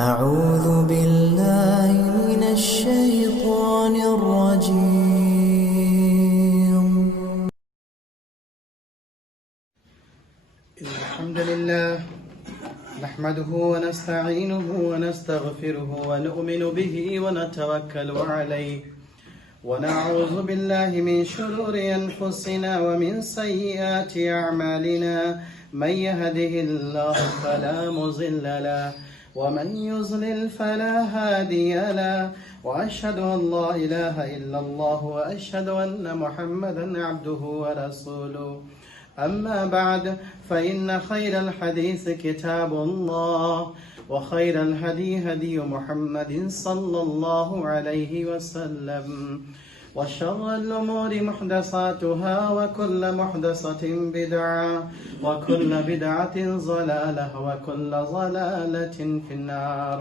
أعوذ بالله من الشيطان الرجيم. الحمد لله نحمده ونستعينه ونستغفره ونؤمن به ونتوكل عليه ونعوذ بالله من شرور أنفسنا ومن سيئات أعمالنا من يهده الله فلا مضل له ومن يضلل فلا هادي له وأشهد أن لا إله إلا الله وأشهد أن محمدا عبده ورسوله. أما بعد فإن خير الحديث كتاب الله وخير الهدي هدي محمد صلى الله عليه وسلم وشر الأمور محدثاتها وكل محدثة بدعة وكل بدعة ضلالة وكل ضلالة في النار.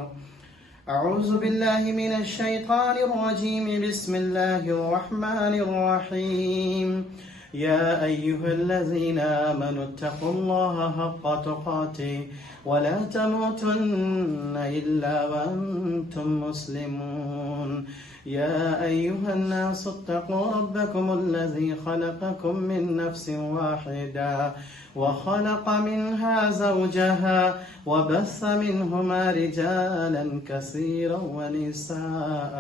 أعوذ بالله من الشيطان الرجيم. بسم الله الرحمن الرحيم. يا أيها الذين آمنوا اتقوا الله حق تقاته ولا تموتن إلا وأنتم مسلمون. يا أيها الناس اتقوا ربكم الذي خلقكم من نفس واحدة وخلق منها زوجها وبث منهما رجالا كثيرا ونساء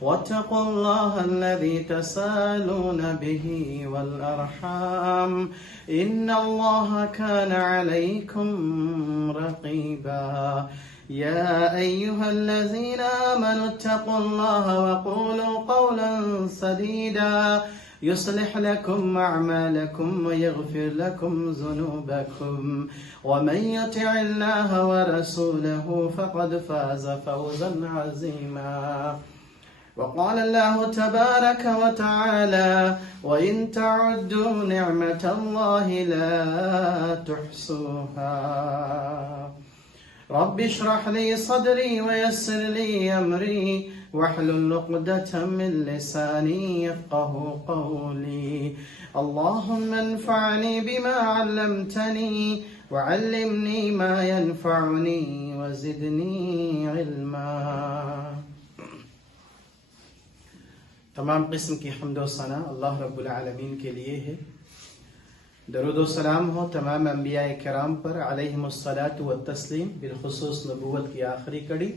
واتقوا الله الذي تساءلون به والأرحام إن الله كان عليكم رقيبا. يا أيها الذين آمنوا اتقوا الله وقولوا قولا سديدا يصلح لكم أعمالكم ويغفر لكم ذنوبكم ومن يطع الله ورسوله فقد فاز فوزا عظيما. وقال الله تبارك وتعالى وإن تعدوا نعمة الله لا تحصوها. رب اشرح لي صدري ويسر لي أمري واحلل عقدة من لساني يفقه قولي. اللهم انفعني بما علمتني وعلمني ما ينفعني وزدني علما. تمام قسم کی حمد و ثنا اللہ رب العالمین کے لیے ہے. درود و سلام ہو تمام انبیاء کرام پر علیہم الصلاۃ والتسلیم، بالخصوص نبوت کی آخری کڑی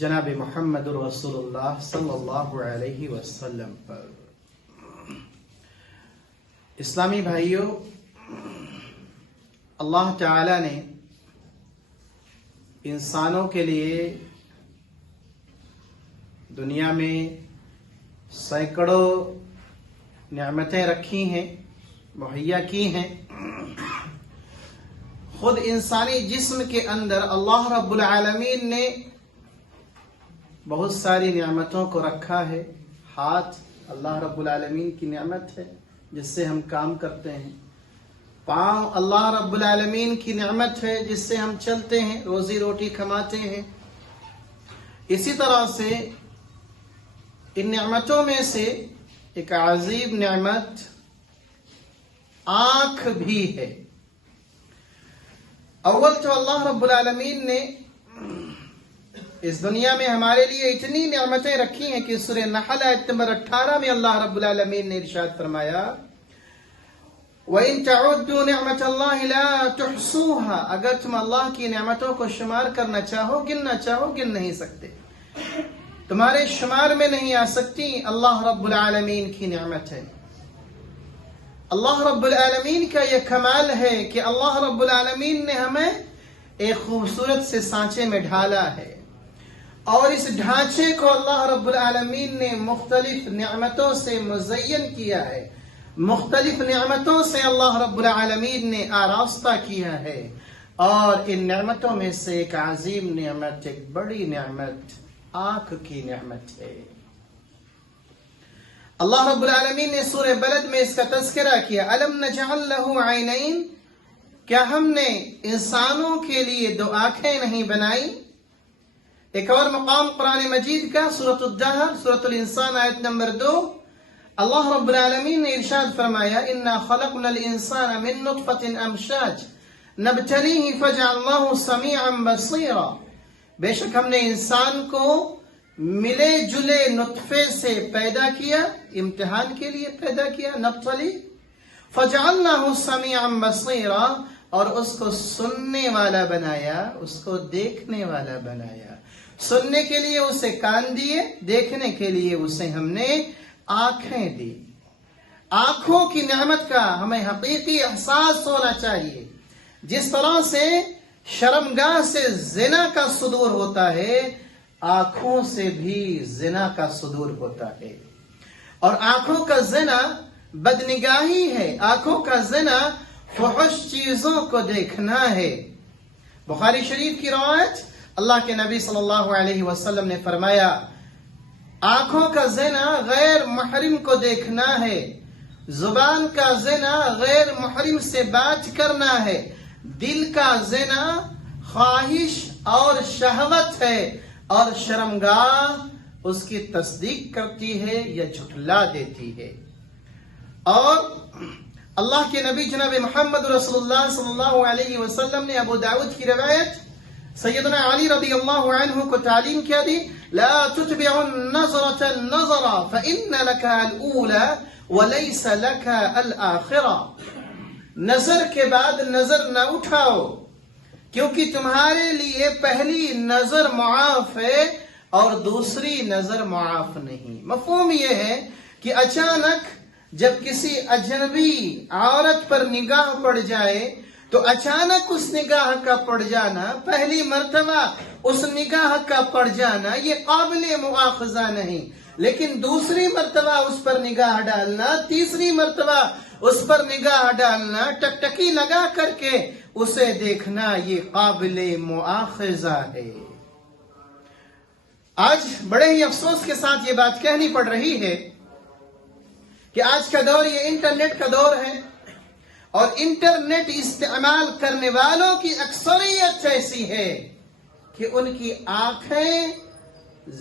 جناب محمد رسول اللہ صلی اللہ علیہ وسلم پر. اسلامی بھائیوں، اللہ تعالی نے انسانوں کے لیے دنیا میں سینکڑوں نعمتیں رکھی ہیں، مہیا کی ہیں. خود انسانی جسم کے اندر اللہ رب العالمین نے بہت ساری نعمتوں کو رکھا ہے. ہاتھ اللہ رب العالمین کی نعمت ہے جس سے ہم کام کرتے ہیں. پاؤں اللہ رب العالمین کی نعمت ہے جس سے ہم چلتے ہیں، روزی روٹی کماتے ہیں. اسی طرح سے ان نعمتوں میں سے ایک عظیم نعمت آنکھ بھی ہے. اول تو اللہ رب العالمین نے اس دنیا میں ہمارے لیے اتنی نعمتیں رکھی ہیں کہ سورہ نحل آیت نمبر 18 میں اللہ رب العالمین نے ارشاد فرمایا وَإِن تَعُدُّوا نِعْمَةَ اللَّهِ لَا تُحْصُوهَا. اگر تم اللہ کی نعمتوں کو شمار کرنا چاہو، گننا چاہو، گن نہیں سکتے، تمہارے شمار میں نہیں آ سکتی. اللہ رب العالمین کی نعمت ہے. اللہ رب العالمین کا یہ کمال ہے کہ اللہ رب العالمین نے ہمیں ایک خوبصورت سے سانچے میں ڈھالا ہے، اور اس ڈھانچے کو اللہ رب العالمین نے مختلف نعمتوں سے مزین کیا ہے. مختلف نعمتوں سے اللہ رب العالمین نے آراستہ کیا ہے، اور ان نعمتوں میں سے ایک عظیم نعمت، ایک بڑی نعمت آنکھ کی نعمت ہے. اللہ رب العالمین نے سورہ بلد میں اس کا تذکرہ کیا أَلَمْ نَجْعَلْ لَهُ عَيْنَيْن. کیا ہم نے انسانوں کے لیے دو آنکھیں نہیں بنائی؟ ایک اور مقام قرآن مجید کا سورۃ الدہر، سورۃ الانسان آیت نمبر 2، اللہ رب العالمین نے ارشاد فرمایا اِنَّا خَلَقْنَا الْإِنسَانَ مِن نُطْفَةٍ أَمْشَاجٍ نَبْتَلِيهِ فَجَعَلْنَاهُ سَمِيعًا بَصِيرًا. بے شک ہم نے انسان کو ملے جلے نطفے سے پیدا کیا، امتحان کے لیے پیدا کیا، نبتلی فجعلناہ سمیعا بصیرا، اور اس کو سننے والا بنایا، اس کو دیکھنے والا بنایا۔ سننے کے لیے اسے کان دیے، دیکھنے کے لیے اسے ہم نے آنکھیں دی۔ آنکھوں کی نعمت کا ہمیں حقیقی احساس ہونا چاہیے۔ جس طرح سے شرمگاہ سے زنا کا صدور ہوتا ہے، آنکھوں سے بھی زنا کا صدور ہوتا ہے، اور آنکھوں کا زنا بدنگاہی ہے، آنکھوں کا زنا فحش چیزوں کو دیکھنا ہے۔ بخاری شریف کی روایت، اللہ کے نبی صلی اللہ علیہ وسلم نے فرمایا، آنکھوں کا زنا غیر محرم کو دیکھنا ہے، زبان کا زنا غیر محرم سے بات کرنا ہے، دل کا زنا خواہش اور شہوت ہے، اور شرمگاہ اس کی تصدیق کرتی ہے یا جھٹلا دیتی ہے۔ اور اللہ کے نبی جناب محمد رسول اللہ صلی اللہ علیہ وسلم نے ابو داود کی روایت سیدنا علی رضی اللہ عنہ کو تعلیم کیا دی، لا تتبع النظرة النظرة فإن لك الأولى وليس لك الآخرة۔ نظر کے بعد نظر نہ اٹھاؤ، کیونکہ تمہارے لیے پہلی نظر معاف ہے اور دوسری نظر معاف نہیں۔ مفہوم یہ ہے کہ اچانک جب کسی اجنبی عورت پر نگاہ پڑ جائے تو اچانک اس نگاہ کا پڑ جانا، پہلی مرتبہ اس نگاہ کا پڑ جانا، یہ قابل مؤاخذہ نہیں، لیکن دوسری مرتبہ اس پر نگاہ ڈالنا، تیسری مرتبہ اس پر نگاہ ڈالنا، ٹکٹکی لگا کر کے اسے دیکھنا، یہ قابل مؤاخذہ ہے۔ آج بڑے ہی افسوس کے ساتھ یہ بات کہنی پڑ رہی ہے کہ آج کا دور یہ انٹرنیٹ کا دور ہے، اور انٹرنیٹ استعمال کرنے والوں کی اکثریت ایسی ہے کہ ان کی آنکھیں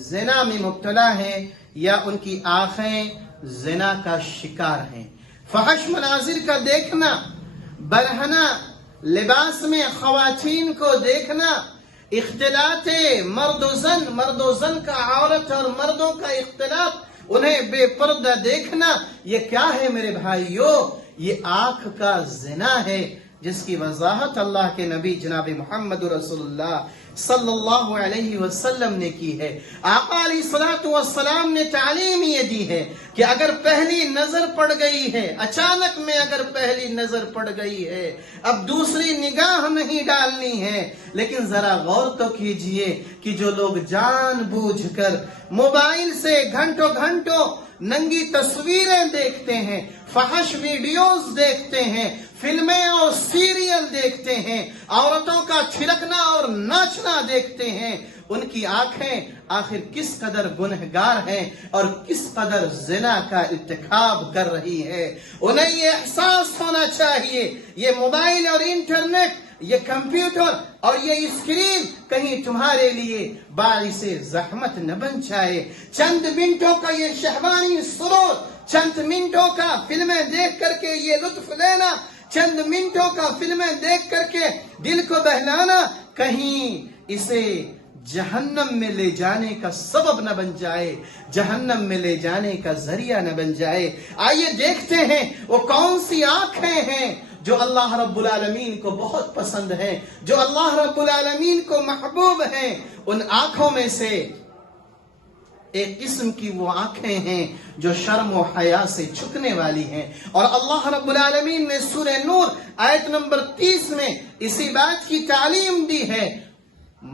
زنا میں مبتلا ہیں یا ان کی آنکھیں زنا کا شکار ہیں۔ فحش مناظر کا دیکھنا، برہنہ لباس میں خواتین کو دیکھنا، اختلاط مرد و زن کا، عورت اور مردوں کا اختلاط، انہیں بے پردہ دیکھنا، یہ کیا ہے میرے بھائیو؟ یہ آنکھ کا زنا ہے، جس کی وضاحت اللہ کے نبی جناب محمد رسول اللہ صلی اللہ علیہ وسلم نے کی ہے۔ آقا علیہ السلام نے تعلیم یہ دی ہے کہ اگر پہلی نظر پڑ گئی ہے، اچانک میں اگر پہلی نظر پڑ گئی ہے، اب دوسری نگاہ نہیں ڈالنی ہے۔ لیکن ذرا غور تو کیجئے کہ جو لوگ جان بوجھ کر موبائل سے گھنٹوں گھنٹوں ننگی تصویریں دیکھتے ہیں، فحش ویڈیوز دیکھتے ہیں، فلمیں اور سیریل دیکھتے ہیں، عورتوں کا تھرکنا اور ناچنا دیکھتے ہیں، ان کی آنکھیں آخر کس قدر گنہگار ہیں اور کس قدر زنا کا ارتکاب کر رہی ہے۔ انہیں یہ احساس ہونا چاہیے یہ موبائل اور انٹرنیٹ، یہ کمپیوٹر اور یہ اسکرین کہیں تمہارے لیے باعث زحمت نہ بن جائے۔ چند منٹوں کا یہ شہوانی سرور، چند منٹوں کا فلمیں دیکھ کر کے یہ لطف لینا، چند منٹوں کا فلمیں دیکھ کر کے دل کو بہلانا، کہیں اسے جہنم میں لے جانے کا سبب نہ بن جائے، جہنم میں لے جانے کا ذریعہ نہ بن جائے۔ آئیے دیکھتے ہیں وہ کون سی آنکھیں ہیں جو اللہ رب العالمین کو بہت پسند ہیں، جو اللہ رب العالمین کو محبوب ہیں۔ ان آنکھوں میں سے ایک قسم کی وہ آنکھیں ہیں جو شرم و حیا سے جھکنے والی ہیں، اور اللہ رب العالمین نے سورہ نور آیت نمبر 30 میں اسی بات کی تعلیم دی ہے۔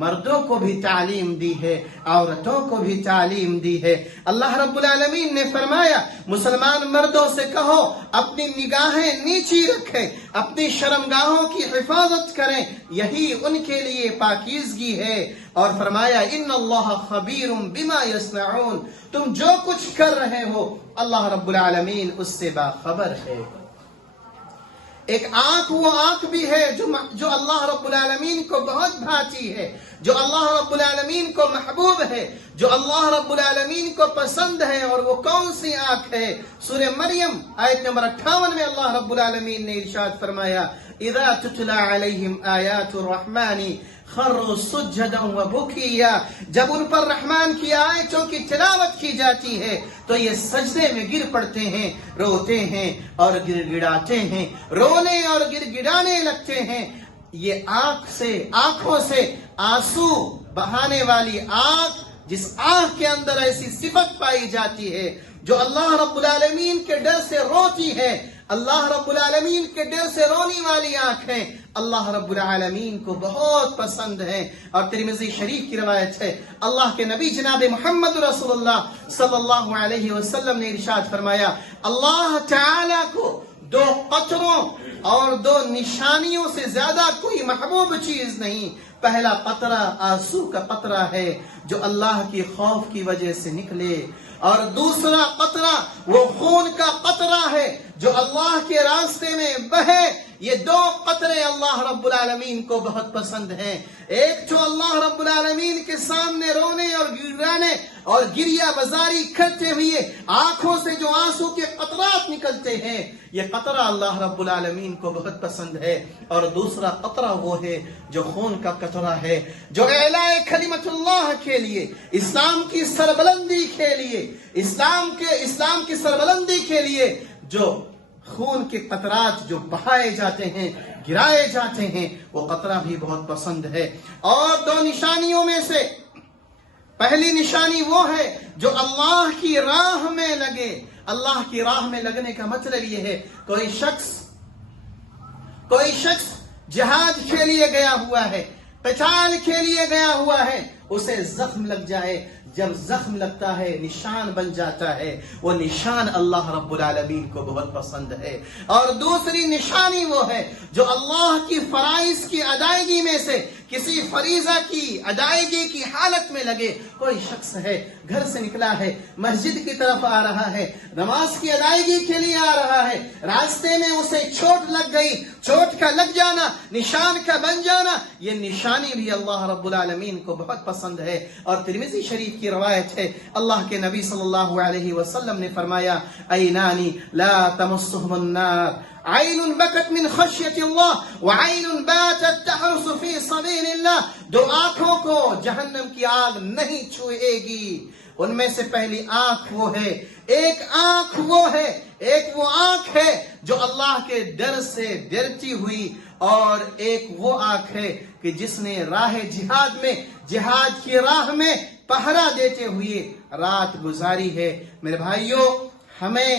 مردوں کو بھی تعلیم دی ہے، عورتوں کو بھی تعلیم دی ہے۔ اللہ رب العالمین نے فرمایا مسلمان مردوں سے کہو اپنی نگاہیں نیچی رکھیں، اپنی شرمگاہوں کی حفاظت کریں، یہی ان کے لیے پاکیزگی ہے۔ اور فرمایا ان اللہ خبیر بما یصنعون، تم جو کچھ کر رہے ہو اللہ رب العالمین اس سے باخبر ہے۔ ایک آنکھ وہ آنکھ بھی ہے جو اللہ رب العالمین کو بہت بھاتی ہے، جو اللہ رب العالمین کو محبوب ہے، جو اللہ رب العالمین کو پسند ہے۔ اور وہ کون سی آنکھ ہے؟ سورہ مریم آیت نمبر 58 میں اللہ رب العالمین نے ارشاد فرمایا اذا تتلى عليهم آیات الرحمن خروا سجدا وبكيا، جب ان پر رحمان کی آیتوں کی تلاوت کی جاتی ہے تو یہ سجدے میں گر پڑتے ہیں، روتے ہیں اور گڑ گڑاتے ہیں، رونے اور گڑ گڑانے لگتے ہیں۔ یہ آنکھوں سے آنسو بہانے والی آنکھ، جس آنکھ کے اندر ایسی صفت پائی جاتی ہے جو اللہ رب العالمین کے ڈر سے روتی ہے، اللہ رب العالمین کے ڈر سے رونے والی آنکھیں اللہ رب العالمین کو بہت پسند ہیں۔ اور ترمذی شریف کی روایت ہے، اللہ کے نبی جناب محمد رسول اللہ صلی اللہ علیہ وسلم نے ارشاد فرمایا، اللہ تعالی کو 2 قطروں اور 2 نشانیوں سے زیادہ کوئی محبوب چیز نہیں۔ پہلا قطرہ آنسو کا قطرہ ہے جو اللہ کی خوف کی وجہ سے نکلے، اور دوسرا قطرہ وہ خون کا قطرہ ہے جو اللہ کے راستے میں بہے۔ یہ 2 قطرے اللہ رب العالمین کو بہت پسند ہیں۔ ایک تو اللہ رب العالمین کے سامنے رونے اور گرانے اور گریہ بازاری کرتے ہوئے آنکھوں سے جو آنسو کے قطرات نکلتے ہیں، یہ قطرہ اللہ رب العالمین کو بہت پسند ہے۔ اور دوسرا قطرہ وہ ہے جو خون کا قطرہ ہے، جو اعلاء کلمت اللہ کے لیے، اسلام کی سربلندی کے لیے، اسلام کی سربلندی کے لیے جو خون کے قطرات جو بہائے جاتے ہیں، گرائے جاتے ہیں، وہ قطرہ بھی بہت پسند ہے۔ اور 2 نشانیوں میں سے پہلی نشانی وہ ہے جو اللہ کی راہ میں لگے۔ اللہ کی راہ میں لگنے کا مطلب یہ ہے کوئی شخص جہاد کے لیے گیا ہوا ہے، قتال کے لیے گیا ہوا ہے، اسے زخم لگ جائے، جب زخم لگتا ہے نشان بن جاتا ہے، وہ نشان اللہ رب العالمین کو بہت پسند ہے۔ اور دوسری نشانی وہ ہے جو اللہ کی فرائض کی ادائیگی میں سے کسی فریضہ کی ادائیگی کی حالت میں لگے۔ کوئی شخص ہے، گھر سے نکلا ہے، مسجد کی طرف آ رہا ہے، نماز کی ادائیگی کے لیے آ رہا ہے، راستے میں اسے چوٹ لگ گئی، چوٹ کا لگ جانا، نشان کا بن جانا، یہ نشانی بھی اللہ رب العالمین کو بہت پسند ہے۔ اور ترمذی شریف کی روایت ہے، اللہ کے نبی صلی اللہ علیہ وسلم نے فرمایا، عینانی لا تمسهم النار، عین بکت من خشیت اللہ وعین باتت تحرس فی سبیل اللہ، 2 آنکھوں کو جہنم کی آگ نہیں چھوئے گی۔ ان میں سے پہلی آنکھ وہ ہے، ایک وہ آنکھ ہے جو اللہ کے ڈر سے ڈرتی ہوئی، اور ایک وہ آنکھ ہے کہ جس نے راہ جہاد میں، جہاد کی راہ میں پہرا دیتے ہوئے رات گزاری ہے۔ میرے بھائیوں، ہمیں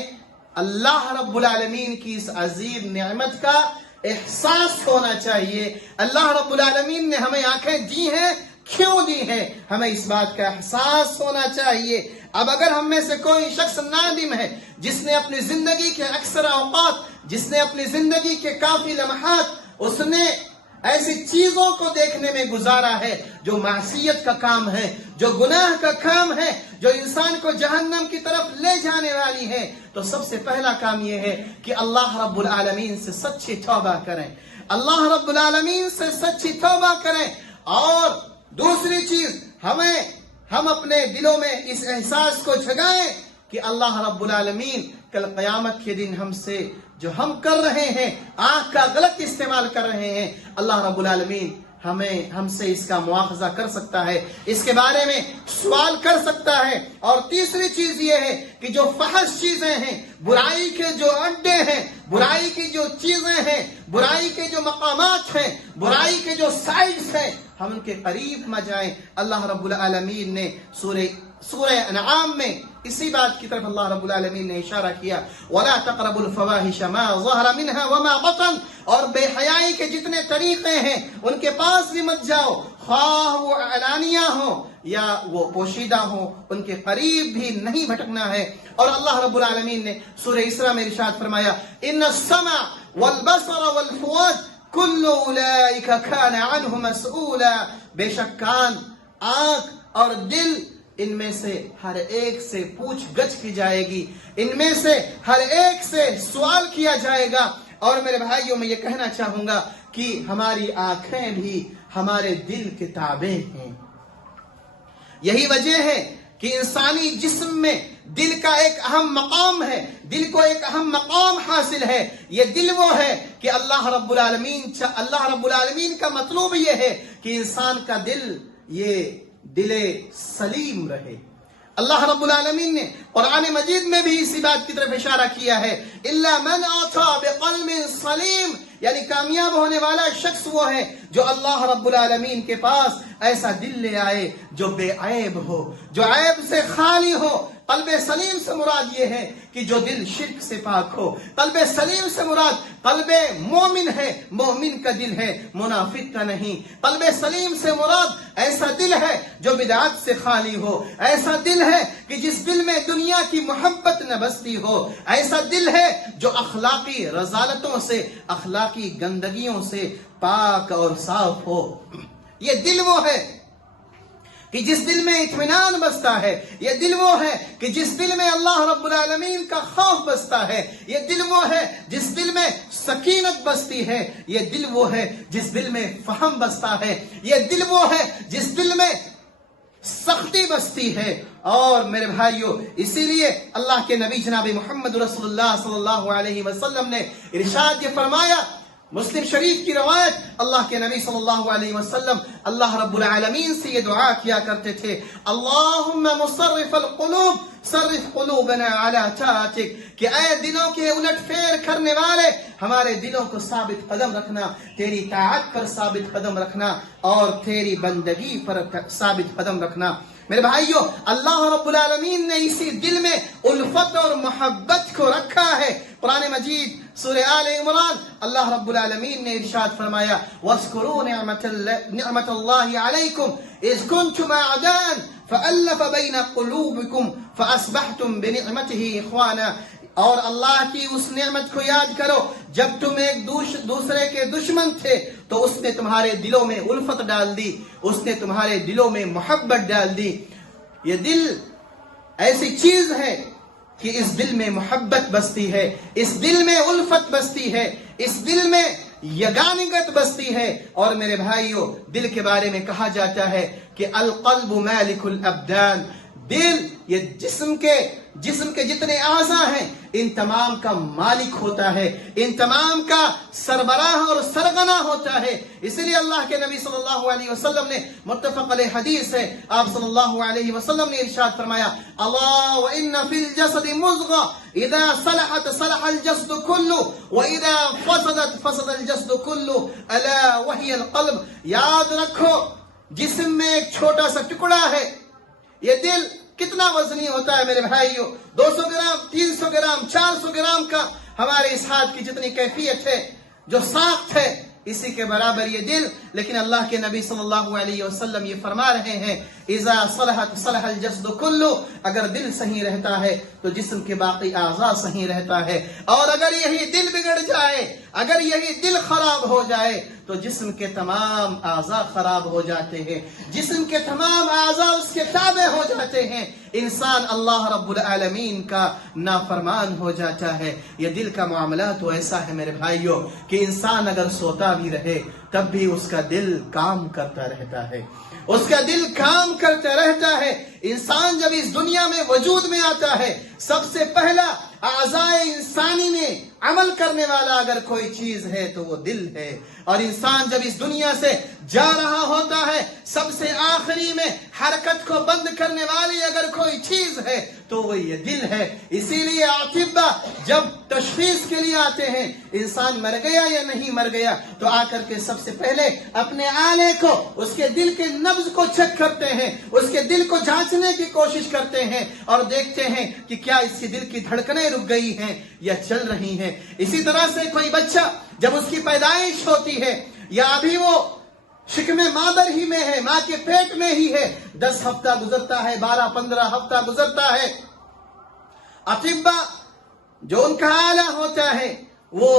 اللہ رب العالمین کی اس عظیم نعمت کا احساس ہونا چاہیے۔ اللہ رب العالمین نے ہمیں آنکھیں دی ہیں، کیوں دی ہیں، ہمیں اس بات کا احساس ہونا چاہیے۔ اب اگر ہم میں سے کوئی شخص نادم ہے، جس نے اپنی زندگی کے اکثر اوقات، جس نے اپنی زندگی کے کافی لمحات اس نے ایسی چیزوں کو دیکھنے میں گزارا ہے جو معصیت کا کام ہے، جو گناہ کا کام ہے، جو انسان کو جہنم کی طرف لے جانے والی ہے، تو سب سے پہلا کام یہ ہے کہ اللہ رب العالمین سے سچی توبہ کریں، اللہ رب العالمین سے سچی توبہ کریں۔ اور دوسری چیز، ہم اپنے دلوں میں اس احساس کو جگائیں کہ اللہ رب العالمین کل قیامت کے دن ہم سے جو ہم کر رہے ہیں، آنکھ کا غلط استعمال کر رہے ہیں، اللہ رب العالمین ہم سے اس کا مواخذہ کر سکتا ہے، اس کے بارے میں سوال کر سکتا ہے۔ اور تیسری چیز یہ ہے کہ جو فحش چیزیں ہیں، برائی کے جو اڈے ہیں، برائی کی جو چیزیں ہیں، برائی کے جو مقامات ہیں، برائی کے جو سائٹس ہیں، ہم ان کے قریب نہ جائیں۔ اللہ رب العالمین نے سورہ انعام میں اسی بات کی طرف اللہ رب العالمین نے اشارہ کیا، وَلَا تَقْرَبُوا الْفَوَاحِشَ مَا ظَهَرَ مِنْهَا وَمَا بَطَنَ، اور بے حیائی کے جتنے طریقے ہیں ان کے پاس بھی مت جاؤ، خواہ وہ علانیہ ہو یا وہ پوشیدہ ہو، ان کے قریب بھی نہیں بھٹکنا ہے۔ اور اللہ رب العالمین نے سورہ اسراء میں ارشاد فرمایا، إِنَّ السَّمْعَ وَالْبَصَرَ وَالْفُؤَادَ كُلُّ أُولَئِكَ كَانَ عَنْهُ مَسْئُولًا، بے شک کان، آنکھ اور دل، ان میں سے ہر ایک سے پوچھ گچھ کی جائے گی، ان میں سے ہر ایک سے سوال کیا جائے گا۔ اور میرے بھائیوں، میں یہ کہنا چاہوں گا کہ ہماری آنکھیں بھی ہمارے دل کے تابع ہیں۔ یہی وجہ ہے کہ انسانی جسم میں دل کا ایک اہم مقام ہے، دل کو ایک اہم مقام حاصل ہے۔ یہ دل وہ ہے کہ اللہ رب العالمین کا مطلوب یہ ہے کہ انسان کا دل یہ دل سلیم رہے۔ اللہ رب العالمین نے قرآن مجید میں بھی اسی بات کی طرف اشارہ کیا ہے، اِلَّا مَنْ آتَى بِقَلْبٍ سَلِيمٍ، یعنی کامیاب ہونے والا شخص وہ ہے جو اللہ رب العالمین کے پاس ایسا دل لے آئے جو بے عیب ہو، جو عیب سے خالی ہو۔ قلب سلیم سے مراد یہ ہے کہ جو دل شرک سے پاک ہو۔ قلب سلیم سے مراد قلب مومن ہے، مومن کا دل ہے، منافق کا نہیں۔ قلب سلیم سے مراد ایسا دل ہے جو بدعات سے خالی ہو، ایسا دل ہے کہ جس دل میں دنیا کی محبت نہ بستی ہو، ایسا دل ہے جو اخلاقی رذالتوں سے، اخلاقی گندگیوں سے پاک اور صاف ہو۔ یہ دل وہ ہے کہ جس دل میں اطمینان بستا ہے، یہ دل وہ ہے کہ جس دل میں اللہ رب العالمین کا خوف بستا ہے، یہ دل وہ ہے جس دل میں سکینت بستی ہے، یہ دل وہ ہے جس دل میں فہم بستا ہے، یہ دل وہ ہے جس دل میں سختی بستی ہے۔ اور میرے بھائیو، اسی لیے اللہ کے نبی جناب محمد رسول اللہ صلی اللہ علیہ وسلم نے ارشاد یہ فرمایا، مسلم شریف کی روایت، اللہ کے نبی صلی اللہ علیہ وسلم اللہ رب العالمین سے یہ دعا کیا کرتے تھے، اللہم مصرف القلوب صرف قلوبنا علی طاعتک، کہ اے دلوں کے الٹ پھیر کرنے والے، ہمارے دلوں کو ثابت قدم رکھنا، تیری طاعت پر ثابت قدم رکھنا اور تیری بندگی پر ثابت قدم رکھنا۔ میرے بھائیو، اللہ رب العالمین نے اسی دل میں الفت اور محبت کو رکھا ہے۔ قرآن مجید سورہ آل عمران اللہ رب العالمین نے ارشاد فرمایا، وَاذْكُرُوا نِعْمَةَ اللَّهِ عَلَيْكُمْ إِذْ كُنْتُمْ أَعْدَاءً فَأَلَّفَ بَيْنَ قُلُوبِكُمْ فَأَصْبَحْتُمْ بِنِعْمَتِهِ إِخْوَانًا، اور اللہ کی اس نعمت کو یاد کرو جب تم ایک دوسرے کے دشمن تھے تو اس نے تمہارے دلوں میں الفت ڈال دی، اس نے تمہارے دلوں میں محبت ڈال دی۔ یہ دل ایسی چیز ہے کہ اس دل میں محبت بستی ہے، اس دل میں الفت بستی ہے، اس دل میں یگانگت بستی ہے۔ اور میرے بھائیو، دل کے بارے میں کہا جاتا ہے کہ القلب مالک الابدان، دل یہ جسم کے جتنے اعضاء ہیں ان تمام کا مالک ہوتا ہے، ان تمام کا سربراہ اور سرغنا ہوتا ہے۔ اسی لیے اللہ کے نبی صلی اللہ علیہ وسلم نے متفق علیہ حدیث ہے، آپ صلی اللہ علیہ وسلم نے ارشاد فرمایا، الا وان فی الجسد مضغہ اذا صلحت صلح الجسد کلہ واذا فسدت فسد الجسد کلہ الا وہی القلب۔ یاد رکھو، جسم میں ایک چھوٹا سا ٹکڑا ہے، یہ دل کتنا وزنی ہوتا ہے میرے بھائیو، 200 گرام 300 گرام 400 گرام کا ہمارے اس ہاتھ کی جتنی کیفیت ہے، جو ساخت ہے، اسی کے برابر یہ دل۔ لیکن اللہ کے نبی صلی اللہ علیہ وسلم یہ فرما رہے ہیں، اذا صلحت صلح الجسد کلہ، اگر دل صحیح رہتا ہے تو جسم کے باقی اعضاء صحیح رہتا ہے، اور اگر یہی دل بگڑ جائے، اگر یہی دل خراب ہو جائے تو جسم کے تمام اعضاء خراب ہو جاتے ہیں، جسم کے تمام اعضاء اس کے تابع ہو جاتے ہیں، انسان اللہ رب العالمین کا نافرمان ہو جاتا ہے۔ یہ دل کا معاملہ تو ایسا ہے میرے بھائیو کہ انسان اگر سوتا بھی رہے تب بھی اس کا دل کام کرتا رہتا ہے، اس کا دل کام کرتا رہتا ہے۔ انسان جب اس دنیا میں وجود میں آتا ہے، سب سے پہلا اعضائے انسانی میں عمل کرنے والا اگر کوئی چیز ہے تو وہ دل ہے، اور انسان جب اس دنیا سے جا رہا ہوتا ہے، سب سے آخری میں حرکت کو بند کرنے والی اگر کوئی چیز ہے تو وہ یہ دل ہے۔ اسی لیے اطباء جب تشخیص کے لیے آتے ہیں انسان مر گیا یا نہیں مر گیا تو آ کر کے سب سے پہلے اپنے آلے کو، اس کے دل کے نبض کو چیک کرتے ہیں، اس کے دل کو جانچنے کی کوشش کرتے ہیں اور دیکھتے ہیں کہ کیا اس کے دل کی دھڑکنیں رک گئی ہیں یا چل رہی ہیں۔ اسی طرح سے کوئی بچہ جب اس کی پیدائش ہوتی ہے یا ابھی وہ شکم مادر ہی میں ہے، ماں کے پیٹ میں ہی ہے، 10 ہفتہ گزرتا ہے، 12-15 ہفتہ گزرتا ہے، اطباء جو ان کا آلہ ہوتا ہے وہ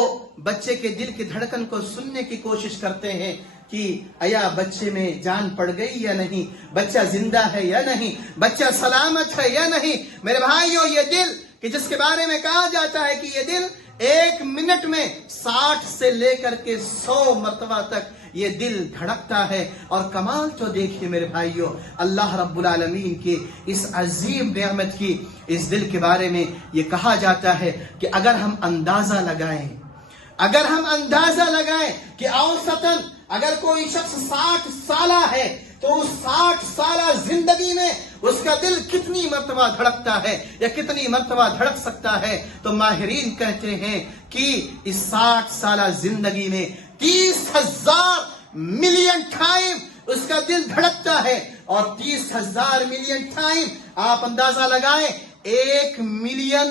بچے کے دل کی دھڑکن کو سننے کی کوشش کرتے ہیں کہ آیا بچے میں جان پڑ گئی یا نہیں، بچہ زندہ ہے یا نہیں، بچہ سلامت ہے یا نہیں۔ میرے بھائیو، یہ دل کہ جس کے بارے میں کہا جاتا ہے کہ یہ دل 1 منٹ میں 60 سے لے کر کے 100 مرتبہ تک یہ دل دھڑکتا ہے. اور کمال تو دیکھیے میرے بھائیوں، اللہ رب العالمین کے اس عظیم نعمت کی اس دل کے بارے میں یہ کہا جاتا ہے کہ اگر ہم اندازہ لگائیں کہ اوسطاً اگر کوئی شخص 60 سالہ ہے تو اس 60 سالہ زندگی میں اس کا دل کتنی مرتبہ دھڑکتا ہے یا کتنی مرتبہ دھڑک سکتا ہے، تو ماہرین کہتے ہیں کہ اس 60 سالہ زندگی میں 30,000 ملین ٹائم اس کا دل دھڑکتا ہے. اور 30,000 ملین ٹائم آپ اندازہ لگائیں 1 ملین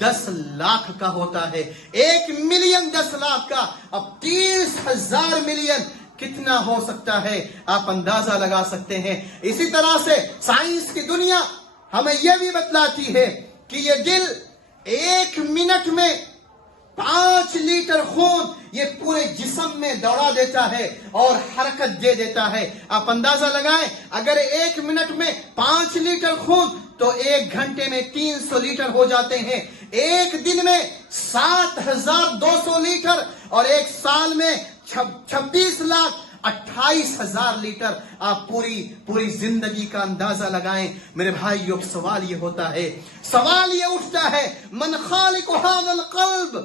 10 لاکھ کا ہوتا ہے. 1 ملین 10 لاکھ کا، اب 30,000 ملین کتنا ہو سکتا ہے آپ اندازہ لگا سکتے ہیں. اسی طرح سے سائنس کی دنیا ہمیں یہ بھی بتلاتی ہے کہ یہ دل 1 منٹ میں 5 لیٹر خون یہ پورے جسم میں دوڑا دیتا ہے اور حرکت دے دیتا ہے. آپ اندازہ لگائیں اگر 1 منٹ میں 5 لیٹر خون تو 1 گھنٹے میں 300 لیٹر ہو جاتے ہیں. 1 دن میں 7,200 لیٹر اور 1 سال میں 26,28,000 لیٹر. آپ پوری زندگی کا اندازہ لگائیں میرے بھائیوں. سوال یہ ہوتا ہے، سوال یہ اٹھتا ہے، من خالق هذا القلب،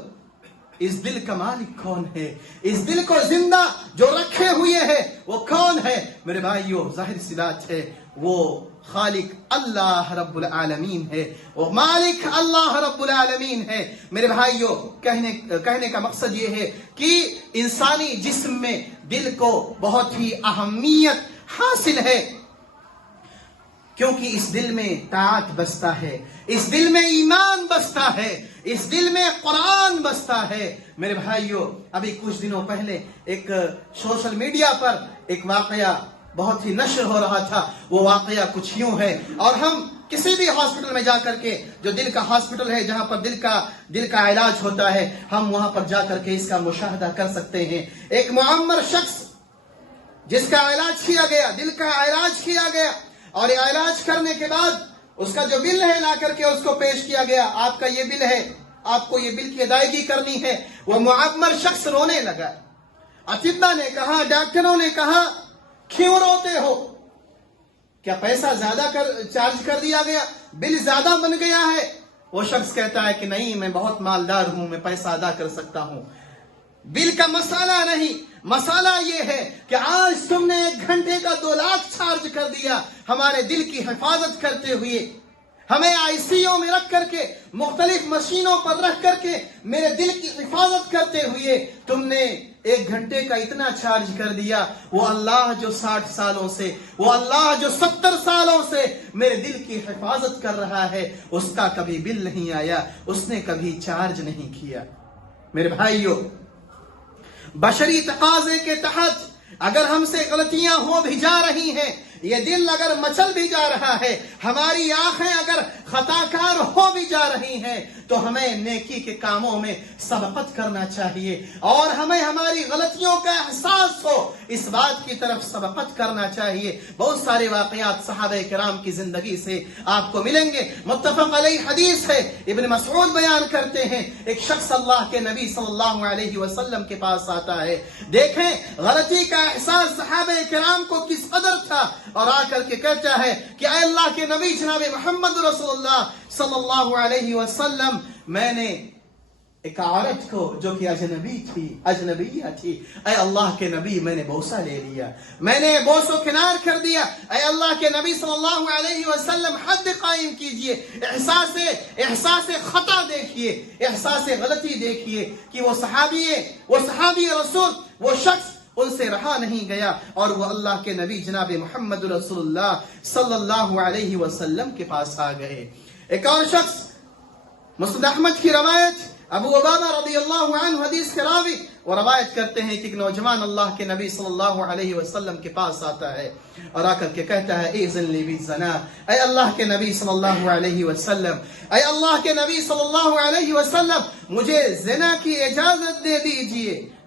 اس دل کا مالک کون ہے؟ اس دل کو زندہ جو رکھے ہوئے ہے وہ کون ہے؟ میرے بھائیوں ظاہر سی بات ہے وہ خالق اللہ رب العالمین ہے، وہ مالک اللہ رب العالمین ہے. میرے بھائیوں کہنے کا مقصد یہ ہے کہ انسانی جسم میں دل کو بہت ہی اہمیت حاصل ہے، کیونکہ اس دل میں طاعت بستا ہے، اس دل میں ایمان بستا ہے، اس دل میں قرآن بستا ہے. میرے بھائیوں ابھی کچھ دنوں پہلے ایک سوشل میڈیا پر ایک واقعہ بہت ہی نشر ہو رہا تھا. وہ واقعہ کچھ یوں ہے، اور ہم کسی بھی ہاسپٹل میں جا کر کے، جو دل کا ہاسپٹل ہے جہاں پر دل کا علاج ہوتا ہے، ہم وہاں پر جا کر کے اس کا مشاہدہ کر سکتے ہیں. ایک معمر شخص جس کا علاج کیا گیا، دل کا علاج کیا گیا، اور یہ علاج کرنے کے بعد اس کا جو بل ہے لا کر کے اس کو پیش کیا گیا، آپ کا یہ بل ہے، آپ کو یہ بل کی ادائیگی کرنی ہے. وہ معمر شخص رونے لگا. اطباء نے کہا، ڈاکٹروں نے کہا، کیوں روتے ہو؟ کیا پیسہ زیادہ چارج کر دیا گیا؟ بل زیادہ بن گیا ہے؟ وہ شخص کہتا ہے کہ نہیں، میں بہت مالدار ہوں، میں پیسہ ادا کر سکتا ہوں. بل کا مسئلہ نہیں، مسئلہ یہ ہے کہ آج تم نے 1 گھنٹے کا 2 لاکھ چارج کر دیا ہمارے دل کی حفاظت کرتے ہوئے. ہمیں ICU میں رکھ کر کے، مختلف مشینوں پر رکھ کر کے میرے دل کی حفاظت کرتے ہوئے تم نے 1 گھنٹے کا اتنا چارج کر دیا. وہ اللہ جو 60 سالوں سے، وہ اللہ جو 70 سالوں سے میرے دل کی حفاظت کر رہا ہے، اس کا کبھی بل نہیں آیا، اس نے کبھی چارج نہیں کیا. میرے بھائیوں بشری تقاضے کے تحت اگر ہم سے غلطیاں ہو بھی جا رہی ہیں، یہ دل اگر مچل بھی جا رہا ہے، ہماری آنکھیں اگر خطا کار ہو بھی جا رہی ہیں، تو ہمیں نیکی کے کاموں میں سبقت کرنا چاہیے، اور ہمیں ہماری غلطیوں کا احساس ہو اس بات کی طرف سبقت کرنا چاہیے. بہت سارے واقعات صحابہ کرام کی زندگی سے آپ کو ملیں گے. متفق علیہ حدیث ہے، ابن مسعود بیان کرتے ہیں، ایک شخص اللہ کے نبی صلی اللہ علیہ وسلم کے پاس آتا ہے. دیکھیں غلطی کا احساس صحابہ کرام کو کس قدر تھا، اور آ کر کے کہتا ہے کہ اے اللہ کے نبی جناب محمد رسول اللہ صلی اللہ علیہ وسلم، میں نے ایک عورت کو جو کہ اجنبیہ تھی، اے اللہ کے نبی میں نے بوسہ لے لیا، میں نے بوس و کنار کر دیا. اے اللہ کے نبی صلی اللہ علیہ وسلم حد قائم کیجئے. احساس خطا دیکھیے، احساس غلطی دیکھیے کہ وہ صحابی رسول، وہ شخص ان سے رہا نہیں گیا، اور وہ اللہ کے نبی جناب محمد رسول اللہ صلی اللہ علیہ وسلم کے پاس آ گئے. ایک اور شخص، مسند احمد کی روایت، ابو عبادہ رضی اللہ عنہ حدیث کے راوی، وہ روایت کرتے ہیں کہ ایک نوجوان اللہ کے نبی صلی اللہ علیہ وسلم کے پاس آتا ہے اور آ کر کے کہتا ہے اذن لی بالزنا. اے اللہ کے نبی صلی اللہ علیہ وسلم، اے اللہ کے نبی صلی اللہ علیہ وسلم، مجھے زنا کی اجازت دے دیجئے.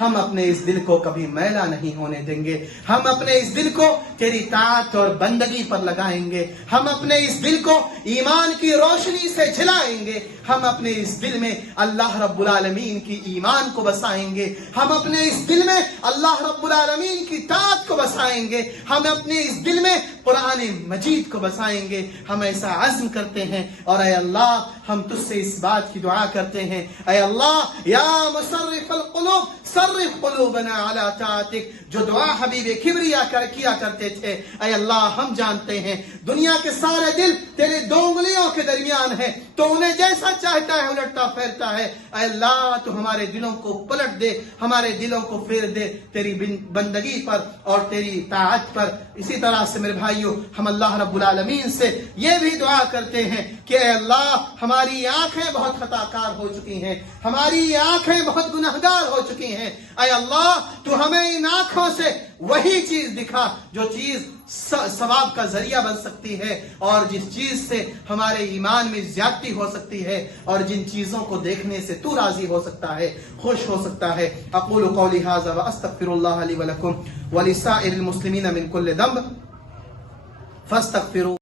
ہم اپنے اس دل کو کبھی میلا نہیں ہونے دیں گے. ہم اپنے اس دل کو تیری طاعت اور بندگی پر لگائیں گے. ہم اپنے اس دل کو ایمان کی روشنی سے جلائیں گے. ہم اپنے اس دل میں اللہ رب العالمین کی ایمان کو بسائیں گے. ہم اپنے اس دل میں اللہ رب العالمین کی طاعت کو بسائیں گے. ہم اپنے اس دل میں قرآن مجید کو بسائیں گے. ہم ایسا عزم کرتے ہیں. اور اے اللہ ہم تجھ سے اس بات کی دعا کرتے ہیں, اے اللہ یا مصرف القلوب صرف قلوبنا علی طاعتک, جو دعا حبیب کبریا کیا کرتے تھے. اے اللہ ہم جانتے ہیں دنیا کے سارے دل تیرے دو انگلیوں کے درمیان ہے, تو انہیں جیسا چاہتا ہے الٹتا پھیرتا ہے. اے اللہ تو ہمارے دلوں کو پلٹ دے, ہمارے دلوں کو پھیر دے تیری بندگی پر اور تیری طاعت پر. اسی طرح سے میرے بھائیوں ہم اللہ رب العالمین سے یہ بھی دعا کرتے ہیں کہ اے اللہ ہماری آنکھیں بہت خطا کار ہو چکی ہیں, ہماری آنکھیں بہت گنہگار ہو چکی ہیں. اے اللہ تو ہمیں ان آنکھوں سے وہی چیز دکھا جو چیز ثواب کا ذریعہ بن سکتی ہے, اور جس چیز سے ہمارے ایمان میں زیادتی ہو سکتی ہے, اور جن چیزوں کو دیکھنے سے تو راضی ہو سکتا ہے, خوش ہو سکتا ہے. اقول قولی ھذا واستغفر اللہ لی ولکم ولسائر المسلمین من کل ذنب فاستغفروا.